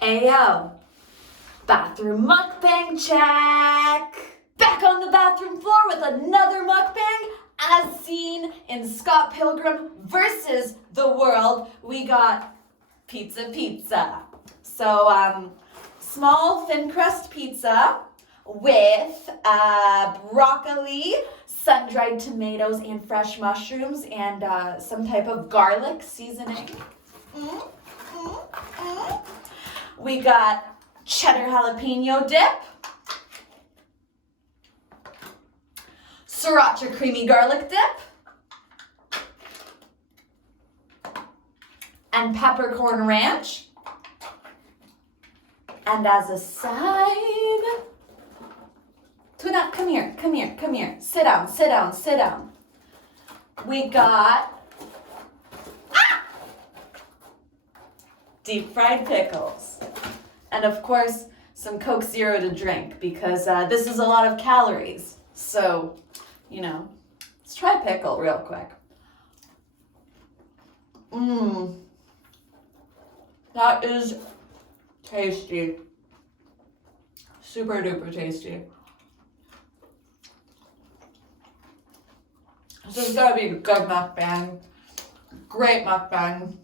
Ayo, bathroom mukbang check! Back on the bathroom floor with another mukbang as seen in Scott Pilgrim versus the World. We got pizza. So, small thin crust pizza with broccoli, sun-dried tomatoes and fresh mushrooms and some type of garlic seasoning. We got cheddar jalapeno dip, sriracha creamy garlic dip, and peppercorn ranch. And as a side, Tuna, come here. Sit down. We got deep fried pickles. And of course, some Coke Zero to drink because this is a lot of calories. So, let's try pickle real quick. That is tasty. Super duper tasty. This is gonna be a good mukbang. Great mukbang.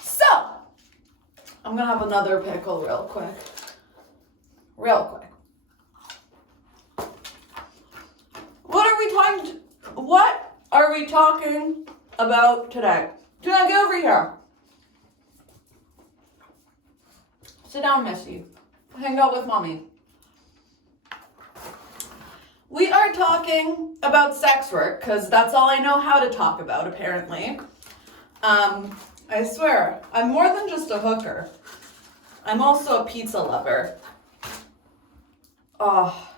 So, I'm gonna have another pickle real quick. What are we talking about today? Tuna, get over here. Sit down, Missy. Hang out with mommy. We are talking about sex work because that's all I know how to talk about, apparently. I swear, I'm more than just a hooker. I'm also a pizza lover. Oh.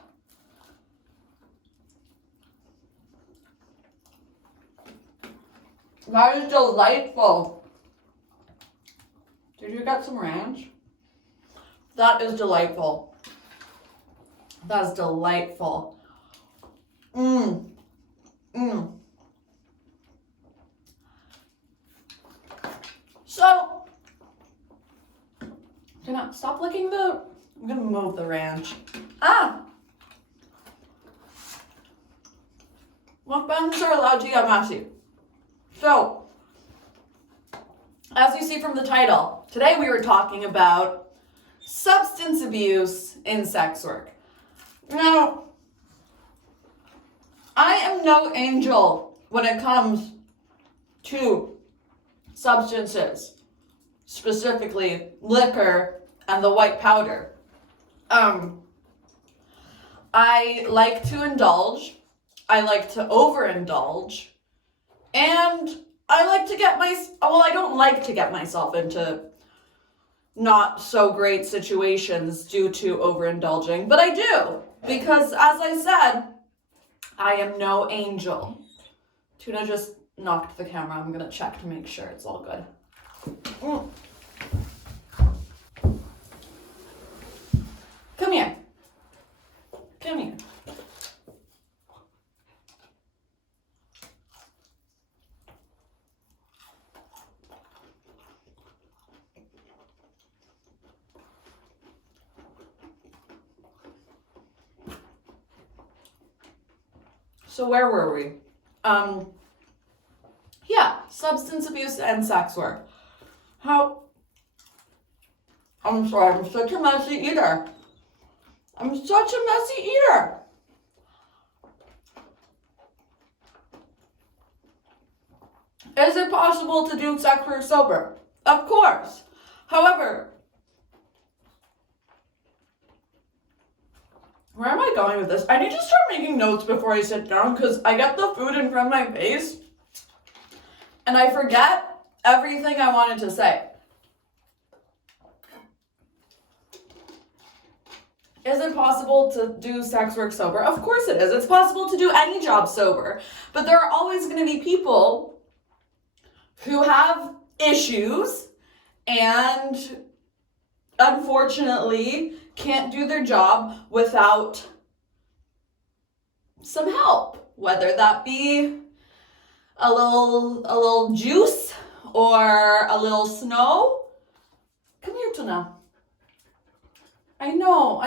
That is delightful. Did you get some ranch? That is delightful. So, stop licking I'm gonna move the ranch. Mukbangs are allowed to get messy. So, as you see from the title, today we were talking about substance abuse in sex work. Now, I am no angel when it comes to substances, specifically liquor and the white powder. I like to indulge, I like to overindulge, and I don't like to get myself into not so great situations due to overindulging, but I do, because as I said, I am no angel. Tuna just knocked the camera. I'm gonna check to make sure it's all good. Come here. So where were we? Substance abuse and sex work. I'm sorry, I'm such a messy eater. Is it possible to do sex work sober? Of course. However, where am I going with this? I need to start making notes before I sit down because I get the food in front of my face and I forget everything I wanted to say. Is it possible to do sex work sober? Of course it is. It's possible to do any job sober. But there are always going to be people who have issues and unfortunately can't do their job without some help, whether that be a little juice or a little snow. Come here, Tuna. I know.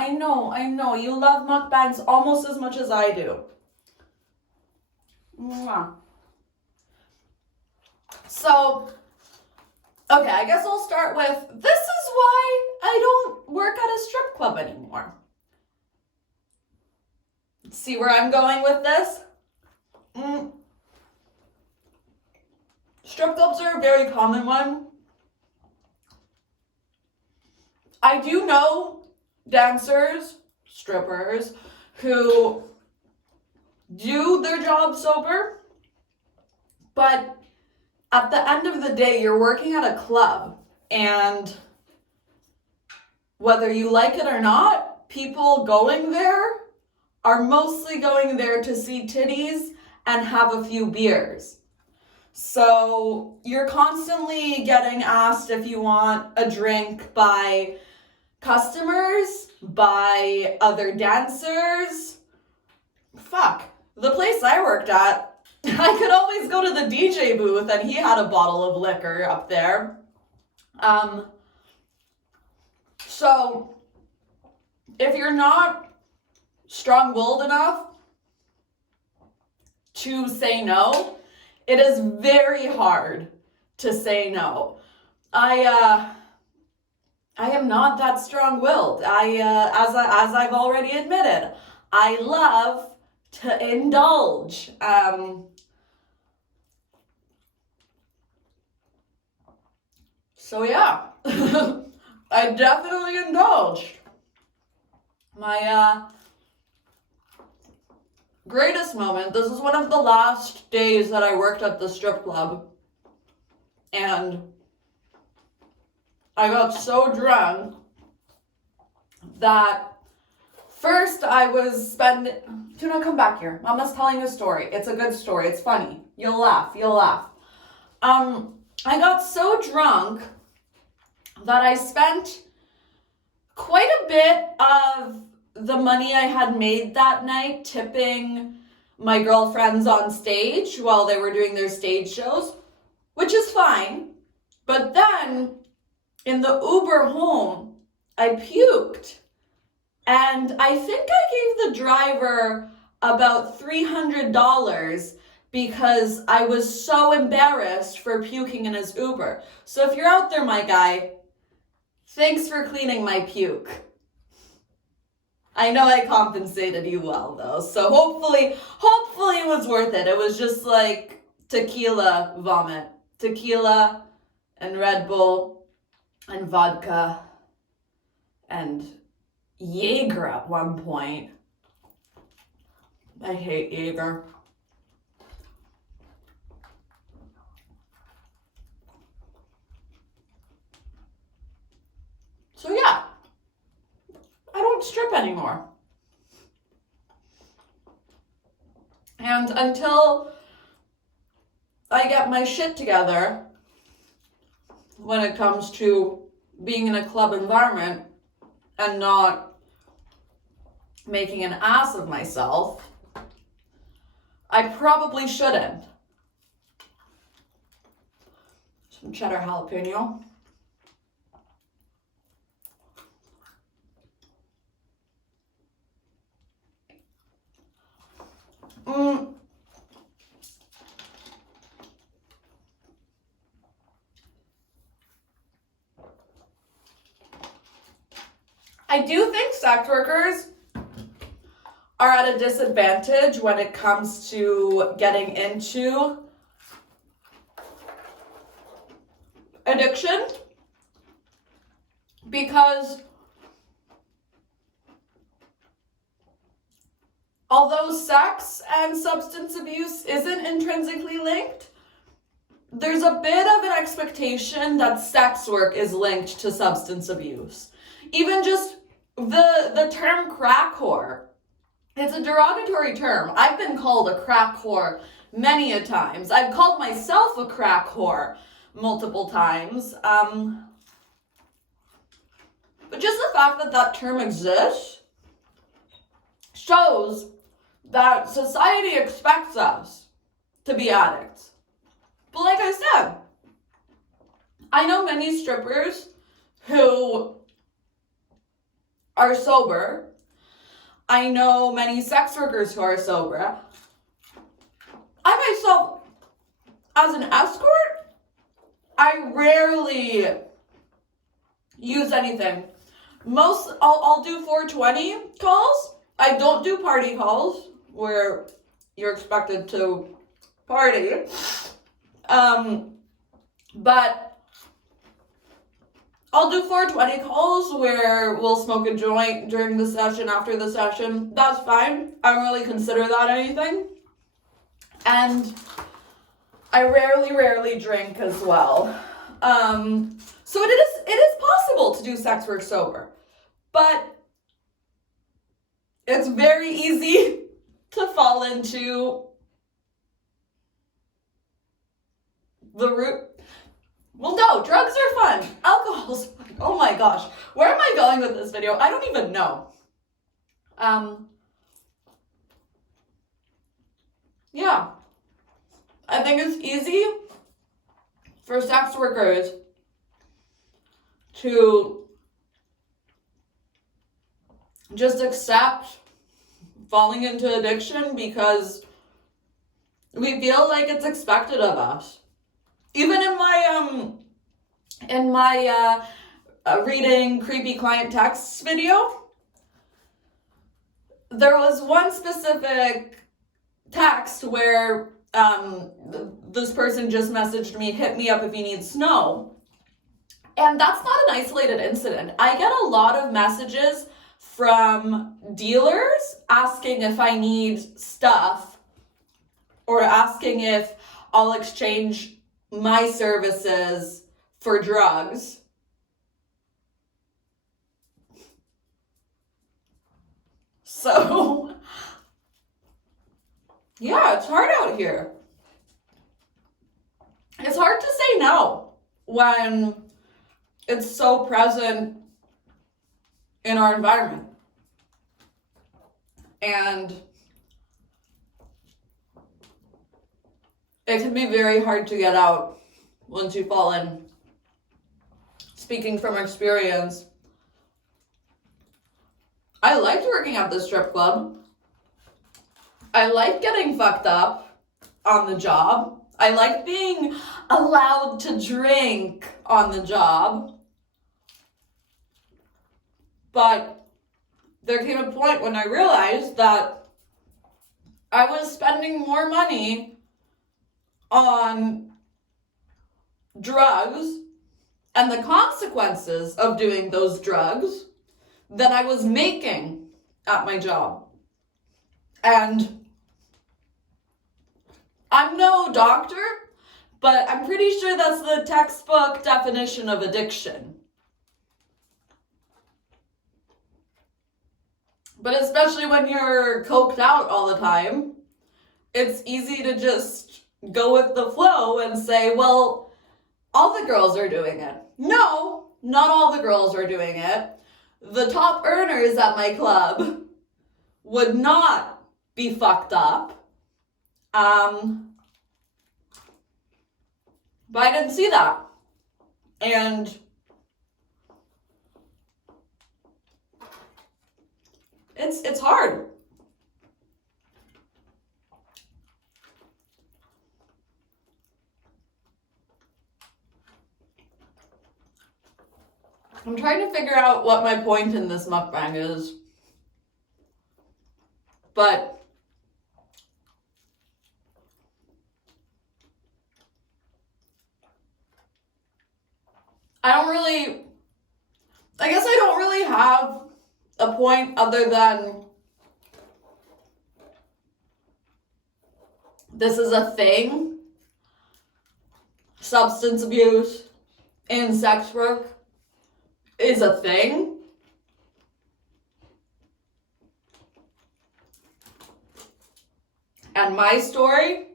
You love mukbangs almost as much as I do. Mwah. So, okay, I guess I'll start with, this is why I don't work at a strip club anymore. See where I'm going with this? Strip clubs are a very common one. I do know dancers, strippers, who do their job sober, but at the end of the day, you're working at a club, and whether you like it or not, people going there are mostly going there to see titties and have a few beers. So you're constantly getting asked if you want a drink by customers, by other dancers. Fuck. The place I worked at, I could always go to the DJ booth and he had a bottle of liquor up there. So if you're not strong-willed enough to say no, it is very hard to say no. I am not that strong-willed. As I've already admitted, I love to indulge. So yeah, I definitely indulged. My greatest moment, this is one of the last days that I worked at the strip club, and I got so drunk that first I was spending, do not come back here. Mama's telling a story. It's a good story. It's funny. You'll laugh. I got so drunk that I spent quite a bit of the money I had made that night tipping my girlfriends on stage while they were doing their stage shows, which is fine. But then in the Uber home, I puked. And I think I gave the driver about $300 because I was so embarrassed for puking in his Uber. So if you're out there, my guy, thanks for cleaning my puke. I know I compensated you well though, so hopefully it was worth it. It was just like tequila vomit. Tequila and Red Bull and vodka and Jaeger at one point. I hate Jaeger. So yeah, I don't strip anymore. And until I get my shit together when it comes to being in a club environment and not making an ass of myself, I probably shouldn't. Some cheddar jalapeno. I do think sex workers are at a disadvantage when it comes to getting into addiction, because although sex and substance abuse isn't intrinsically linked, there's a bit of an expectation that sex work is linked to substance abuse. Even just the term crack whore, it's a derogatory term. I've been called a crack whore many a times. I've called myself a crack whore multiple times. But just the fact that that term exists shows that society expects us to be addicts. But like I said, I know many strippers who are sober. I know many sex workers who are sober. I myself, as an escort, I rarely use anything. I'll do 420 calls. I don't do party calls where you're expected to party. But I'll do 420 calls where we'll smoke a joint during the session, after the session. That's fine. I don't really consider that anything. And I rarely drink as well. So it is possible to do sex work sober, but it's very easy to fall into the root. Well, no, drugs are fun. Alcohol's fun. Oh my gosh. Where am I going with this video? I don't even know. Yeah. I think it's easy for sex workers to just accept falling into addiction because we feel like it's expected of us. Even in my reading creepy client texts video, there was one specific text where this person just messaged me, hit me up if you need snow. And that's not an isolated incident. I get a lot of messages from dealers asking if I need stuff or asking if I'll exchange my services for drugs. So, yeah, it's hard out here. It's hard to say no when it's so present in our environment. And it can be very hard to get out once you fall in. Speaking from experience, I liked working at the strip club. I liked getting fucked up on the job. I liked being allowed to drink on the job. But there came a point when I realized that I was spending more money on drugs and the consequences of doing those drugs than I was making at my job. And I'm no doctor, but I'm pretty sure that's the textbook definition of addiction. But especially when you're coked out all the time, it's easy to just go with the flow and say, well, all the girls are doing it. No, not all the girls are doing it. The top earners at my club would not be fucked up. But I didn't see that. And it's hard. I'm trying to figure out what my point in this mukbang is. But I guess I don't really have a point other than this is a thing. Substance abuse in sex work is a thing. And my story,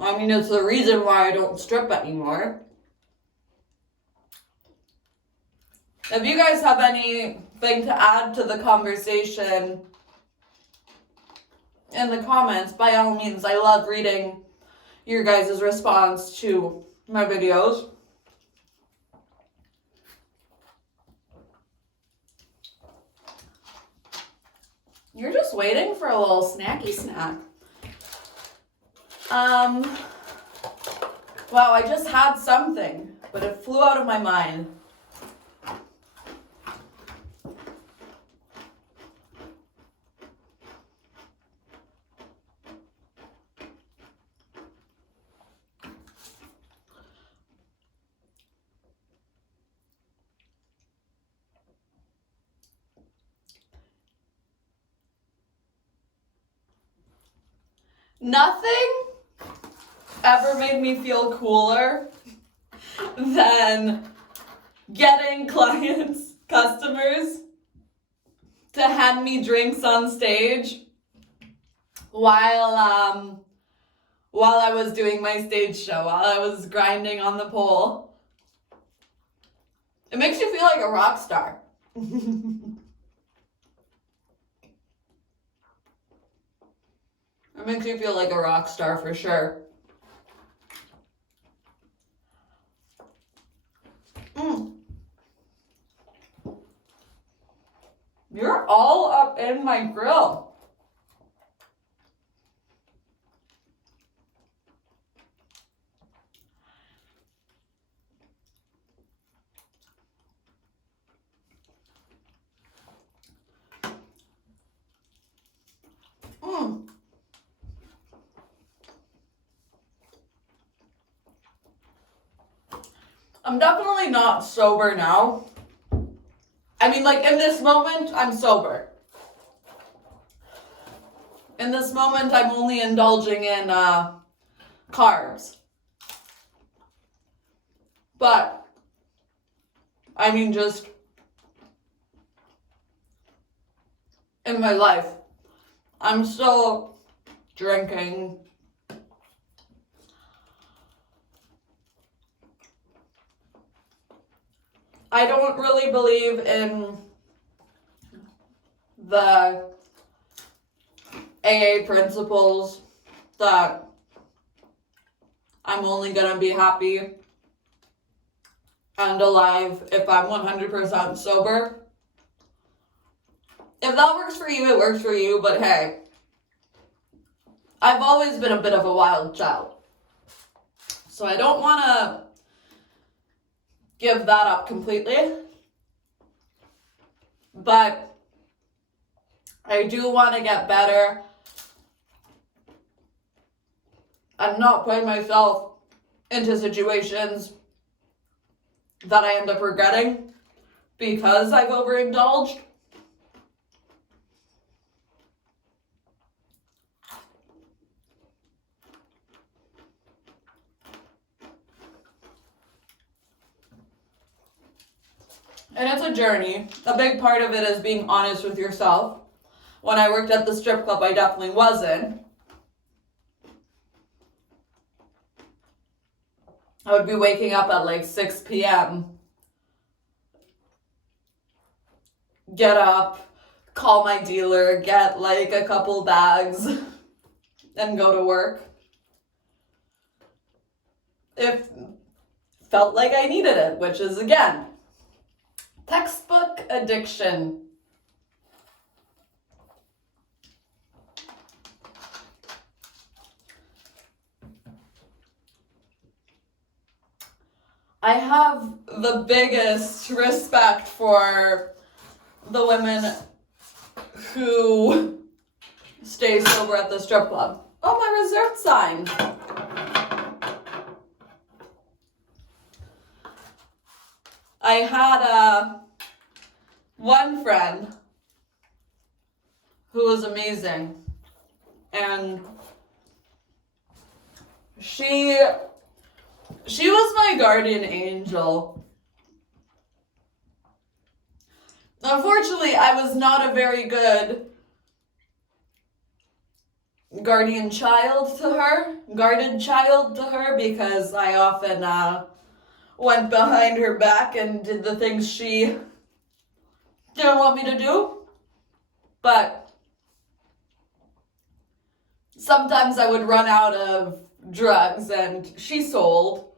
I mean, it's the reason why I don't strip anymore. If you guys have any thing to add to the conversation in the comments, by all means. I love reading your guys' response to my videos. You're just waiting for a little snacky snack. Wow, I just had something, but it flew out of my mind. Nothing ever made me feel cooler than getting customers to hand me drinks on stage while I was doing my stage show, while I was grinding on the pole. It makes you feel like a rock star. It makes you feel like a rock star for sure. You're all up in my grill. I'm definitely not sober now. I mean, like, in this moment, I'm sober. In this moment, I'm only indulging in carbs. But, I mean, just in my life, I'm still drinking. I don't really believe in the AA principles that I'm only gonna be happy and alive if I'm 100% sober. If that works for you, it works for you, but hey, I've always been a bit of a wild child. So I don't wanna give that up completely, but I do want to get better and not put myself into situations that I end up regretting because I've overindulged. And it's a journey. A big part of it is being honest with yourself. When I worked at the strip club, I definitely wasn't. I would be waking up at like 6 p.m. Get up, call my dealer, get like a couple bags, and go to work. It felt like I needed it, which is, again, textbook addiction. I have the biggest respect for the women who stay sober at the strip club. Oh, my reserved sign. I had one friend who was amazing, and she was my guardian angel. Unfortunately, I was not a very good guardian child to her, guarded child to her, because I often went behind her back and did the things she didn't want me to do. But sometimes I would run out of drugs and she sold,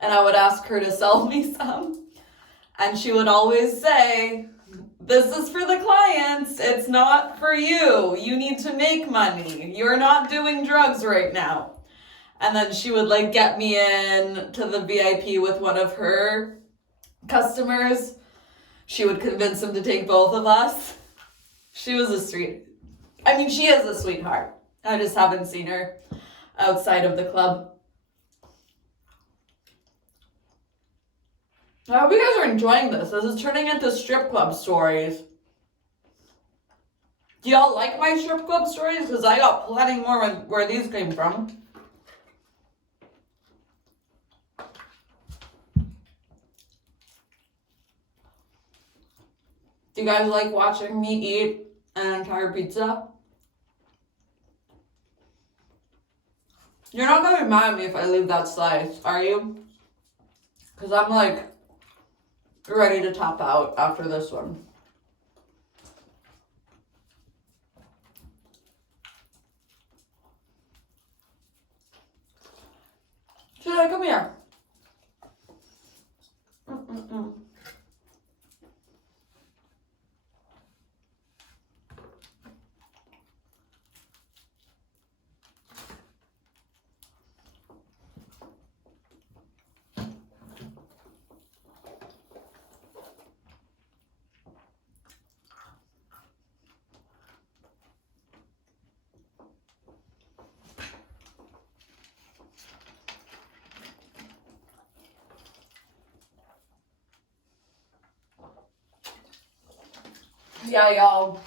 and I would ask her to sell me some. And she would always say, this is for the clients. It's not for you. You need to make money. You're not doing drugs right now. And then she would like get me in to the VIP with one of her customers. She would convince him to take both of us. She is a sweetheart. I just haven't seen her outside of the club. I hope you guys are enjoying this. This is turning into strip club stories. Do y'all like my strip club stories? Because I got plenty more where these came from. Do you guys like watching me eat an entire pizza? You're not going to be mad at me if I leave that slice, are you? Because I'm like ready to tap out after this one. Should come here? Yeah, y'all.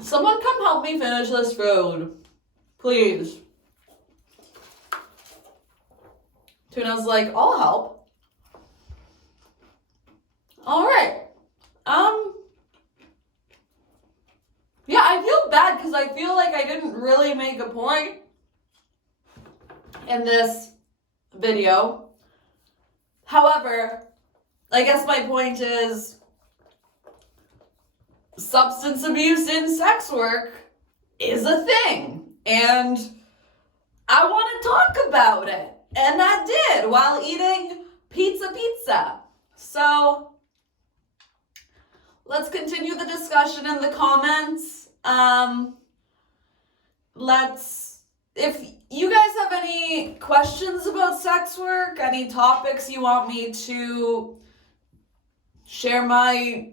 Someone come help me finish this food. Please. Tuna's like, I'll help. Alright. Yeah, I feel bad because I feel like I didn't really make a point in this video. However, I guess my point is substance abuse in sex work is a thing. And I want to talk about it. And I did while eating pizza. So let's continue the discussion in the comments. If you guys have any questions about sex work, any topics you want me to share my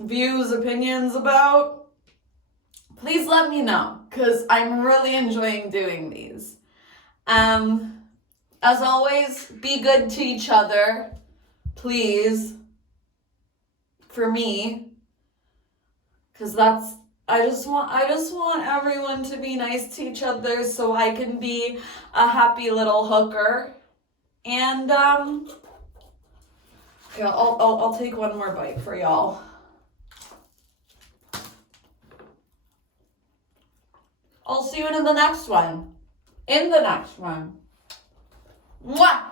views, opinions about, please let me know, because I'm really enjoying doing these. As always, be good to each other, please, for me, because I just want everyone to be nice to each other so I can be a happy little hooker. And okay, I'll take one more bite for y'all. I'll see you in the next one. Mwah!